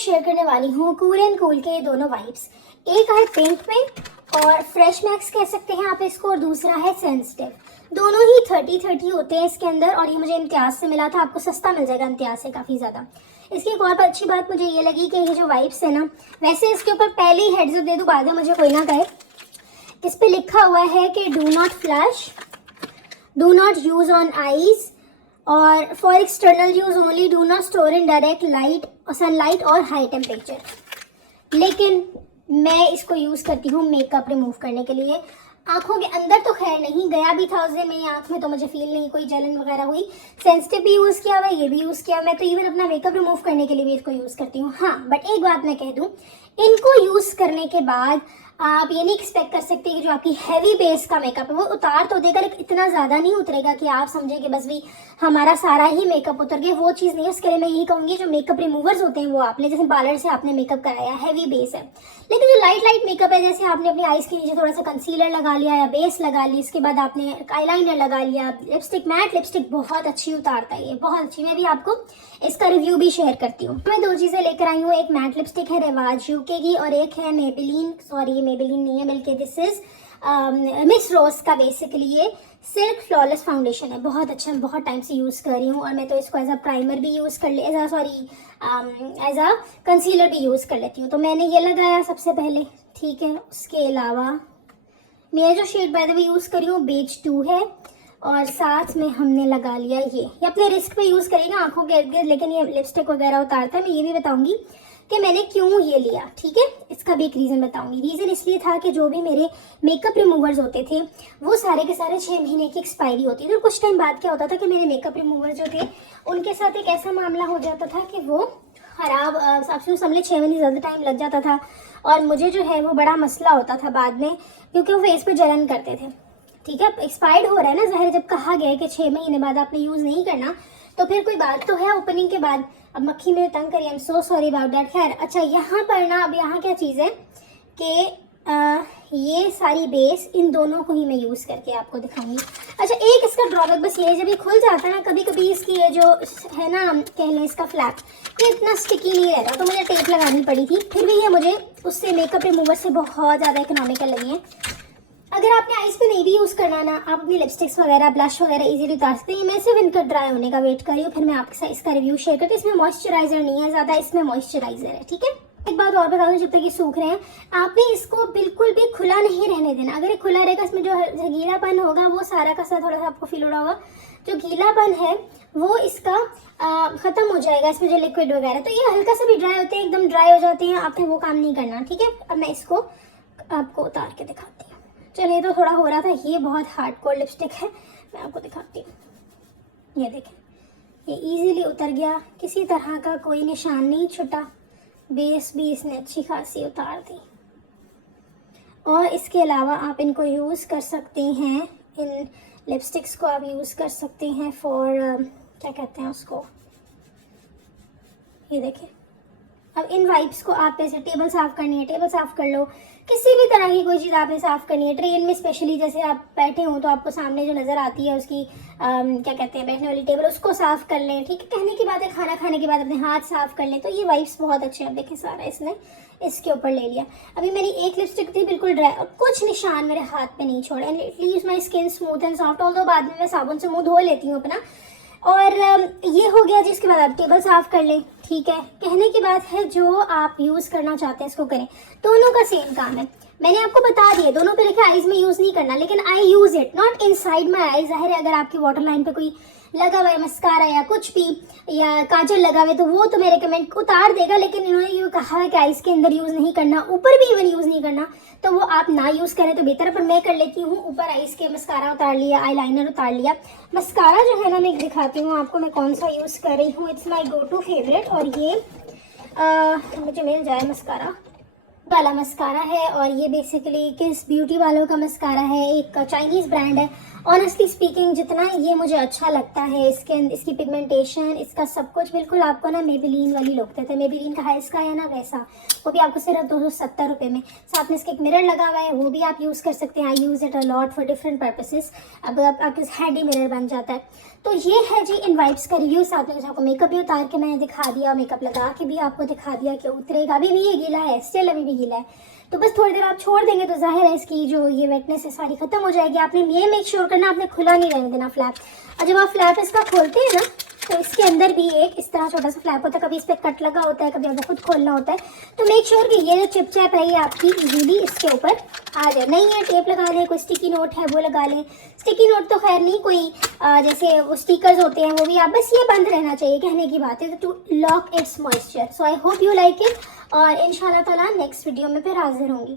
Share करने वाली हूँ कूल एंड कूल के ये दोनों वाइप्स। एक है पिंक में और फ्रेश मैक्स कह सकते हैं आप इसको, और दूसरा है सेंसिटिव। दोनों ही 30-30 होते हैं इसके अंदर, और ये मुझे इम्तियाज से मिला था। आपको सस्ता मिल जाएगा इम्तियाज से काफ़ी ज़्यादा। इसकी एक और अच्छी बात मुझे ये लगी कि ये जो वाइप्स है ना, वैसे इसके ऊपर पहले ही हेड्स अप दे दूँ, बाद में मुझे कोई ना कहे, इस पर लिखा हुआ है कि do not flash, do not use on eyes, और for external use only, do not store in direct light और सनलाइट और हाई टेम्परेचर। लेकिन मैं इसको यूज़ करती हूँ मेकअप रिमूव करने के लिए। आंखों के अंदर तो खैर नहीं गया भी था उस दिन मेरी आंख में, तो मुझे फील नहीं कोई जलन वगैरह हुई। सेंसिटिव भी यूज़ किया हुआ, ये भी यूज़ किया। मैं तो इवन अपना मेकअप रिमूव करने के लिए भी इसको यूज़ करती हूँ। हाँ, बट एक बात मैं कह दूँ, इनको यूज़ करने के बाद आप ये नहीं एक्सपेक्ट कर सकते कि जो आपकी हैवी बेस का मेकअप है वो उतार तो देगा, लेकिन इतना ज़्यादा नहीं उतरेगा कि आप समझें कि बस भी हमारा सारा ही मेकअप उतर गया। वो चीज़ नहीं है। उसके लिए मैं यही कहूँगी, जो मेकअप रिमूवर्स होते हैं वो आप ले, जैसे पार्लर से आपने मेकअप कराया, हैवी बेस है। लेकिन जो लाइट मेकअप है, जैसे आपने अपनी आईज के नीचे थोड़ा सा कंसीलर लगा लिया या बेस लगा ली, इसके बाद आपने आईलाइनर लगा लिया, लिपस्टिक, मैट लिपस्टिक बहुत अच्छी उतारता है ये, बहुत अच्छी। मैं भी आपको इसका रिव्यू भी शेयर करती हूँ। मैं दो चीज़ें लेकर आई हूँ, एक मैट लिपस्टिक है रिवाज यूके की, और एक है मेबेलिन, सॉरी ये मेबेलिन नहीं है बल्कि दिस इज मिस रोज का बेसिकली ये सिल्क फ्लॉलेस फाउंडेशन है। बहुत अच्छा, मैं बहुत टाइम से यूज़ कर रही हूँ, और मैं तो इसको एज अ प्राइमर भी यूज़ कर ले, एज अ कंसीलर भी यूज़ कर लेती हूँ। तो मैंने ये लगाया सबसे पहले, ठीक है। उसके अलावा मैं जो shade by the way use कर रही हूँ बेज 2 है, और साथ में हमने लगा लिया ये अपने रिस्क पे यूज़ करेगा आंखों के इर्द गिर्द, लेकिन ये लिपस्टिक वगैरह उतारता है। मैं ये भी बताऊंगी कि मैंने क्यों ये लिया, ठीक है। इसका भी एक रीज़न बताऊंगी। रीज़न इसलिए था कि जो भी मेरे मेकअप रिमूवर्स होते थे वो सारे के सारे 6 महीने की एक्सपायरी होती थी, और कुछ टाइम बाद क्या होता था कि मेरे मेकअप रिमूवर जो थे उनके साथ एक ऐसा मामला हो जाता था कि वो खराब, आपसे समझे 6 महीने ज़्यादा टाइम लग जाता था, और मुझे जो है वो बड़ा मसला होता था बाद में, क्योंकि वो फेस पे जलन करते थे। ठीक है, एक्सपायर्ड हो रहा है ना, ज़ाहिर जब कहा गया है कि 6 महीने बाद आपने यूज़ नहीं करना, तो फिर कोई बात तो है ओपनिंग के बाद। अब मक्खी मेरे तंग करिए, I am so sorry about that. खैर, अच्छा यहाँ पर ना, अब यहाँ क्या चीज़ है कि ये सारी बेस इन दोनों को ही मैं यूज़ करके आपको दिखाऊंगी। अच्छा, एक इसका ड्रॉबैक बस ये है, जब ये खुल जाता है ना, कभी कभी इसकी ये जो है ना, कह लें इसका फ्लैप, ये इतना स्टिकी नहीं रहता, तो मुझे टेप लगानी पड़ी थी। फिर भी ये मुझे उससे मेकअप रिमूवर से बहुत ज़्यादा इकोनॉमिकल लगी है। अगर आपने आइज पे नहीं भी यूज़ करना ना, आप अपनी लिपस्टिक्स वगैरह, ब्लश वगैरह इजीली उतार सकते हैं। मैं सिर्फ इनका ड्राई होने का वेट कर रही हूँ, फिर मैं आपके साथ इसका रिव्यू शेयर करती हूँ। इसमें मॉइस्चराइजर नहीं है ज़्यादा, इसमें मॉइस्चराइजर है, ठीक है। एक बात और बता दूँ, जब तक ये सूख रहे हैं, आपने इसको बिल्कुल भी खुला नहीं रहने देना। अगर ये खुला रहेगा, इसमें जो गीलापन होगा वो सारा का सारा थोड़ा सा आपको फील हो रहा होगा, जो गीलापन है वो इसका ख़त्म हो जाएगा, इसमें जो लिक्विड वगैरह। तो ये हल्का सा भी ड्राई होते हैं, एकदम ड्राई हो जाते हैं, आपने वो काम नहीं करना, ठीक है। अब मैं इसको आपको उतार के दिखाती हूँ। चलिए, तो थोड़ा हो रहा था, ये बहुत हार्डकोर लिपस्टिक है, मैं आपको दिखाती हूँ। ये देखें, ये इजीली उतर गया, किसी तरह का कोई निशान नहीं छुटा, बेस भी इसने अच्छी खासी उतार दी। और इसके अलावा आप इनको यूज़ कर सकते हैं, इन लिपस्टिक्स को आप यूज़ कर सकते हैं फॉर क्या कहते हैं उसको, ये देखें। अब इन वाइप्स को आप जैसे टेबल साफ़ करनी है, टेबल साफ़ कर लो, किसी भी तरह की कोई चीज़ आपने साफ़ करनी है, ट्रेन में स्पेशली, जैसे आप बैठे हो तो आपको सामने जो नज़र आती है उसकी क्या कहते हैं, बैठने वाली टेबल, उसको साफ़ कर लें, ठीक है। कहने की बात है, खाना खाने के बाद अपने हाथ साफ़ कर लें, तो ये वाइप्स बहुत अच्छे हैं। अब देखें, सारा इसने इसके ऊपर ले लिया। अभी मेरी एक लिपस्टिक थी बिल्कुल ड्राई, और कुछ निशान मेरे हाथ पे नहीं छोड़े, and it leaves my skin smooth and soft. Although बाद में मैं साबुन से मुँह धो लेती हूँ अपना। और ये हो गया, जिसके बाद आप टेबल साफ़ कर लें, ठीक है। कहने की बात है, जो आप यूज़ करना चाहते हैं इसको करें, दोनों का सेम काम है। मैंने आपको बता दिया, दोनों पे लिखा आईज में यूज़ नहीं करना, लेकिन I use it not inside my eyes. ज़ाहिर है, अगर आपकी वाटर लाइन पे कोई लगा हुआ है मस्कारा या कुछ भी, या काजल लगा हुआ है, तो वो तो मेरे कमेंट उतार देगा, लेकिन इन्होंने ये कहा है कि आईज के अंदर यूज़ नहीं करना, ऊपर भी इवन यूज़ नहीं करना, तो वो आप ना यूज़ करें तो बेहतर है। पर मैं कर लेती हूँ, ऊपर आईज के मस्कारा उतार लिया, आई लाइनर उतार लिया। मस्कारा जो है ना, मैं दिखाती हूँ आपको मैं कौन सा यूज़ कर रही हूँ। It's my go to favourite, और ये मुझे मिल जाए मस्कारा वाला मस्कारा है, और ये बेसिकली किस ब्यूटी वालों का मस्कारा है, एक चाइनीज़ ब्रांड है, ऑनेस्टली स्पीकिंग जितना ये मुझे अच्छा लगता है इसकी पिगमेंटेशन, इसका सब कुछ बिल्कुल आपको ना मेबेलिन वाली लुक देता है। मेबेलिन का हाइस का है ना वैसा, वो भी आपको सिर्फ 270 रुपये में। साथ में इसका एक मिरर लगा हुआ है, वो भी आप यूज़ कर सकते हैं। I use it a lot for different purposes. अब आपके हैंडी मिरर बन जाता है। तो ये है जी इन वाइप्स का रिव्यू। साथ में आपको मेकअप भी उतार के मैंने दिखा दिया, मेकअप लगा के भी आपको दिखा दिया कि उतरेगा। अभी भी ये गीला है, स्टिल अभी भी गीला है। तो बस थोड़ी देर आप छोड़ देंगे तो जाहिर है इसकी जो ये वेटनेस है सारी खत्म हो जाएगी। आपने ये मेक श्योर करना आपने खुला नहीं रहने देना फ्लैप। और जब आप फ्लैप इसका खोलते हैं ना तो इसके अंदर भी एक इस तरह छोटा सा फ्लैप होता है। कभी इस पर कट लगा होता है, कभी आपको खुद खोलना होता है। तो मेक श्योर कि ये जो चिप चैप है ये आपकी इजीली इसके ऊपर आ जाए। नहीं है टेप लगा लें, कोई स्टिकी नोट है वो लगा लें। स्टिकी नोट तो खैर नहीं, कोई जैसे वो स्टिकर्स होते हैं वो भी आप, बस ये बंद रहना चाहिए कहने की बात है, to lock its moisture. So I hope you like it और इंशाल्लाह ताला नेक्स्ट वीडियो में फिर हाजिर होंगी।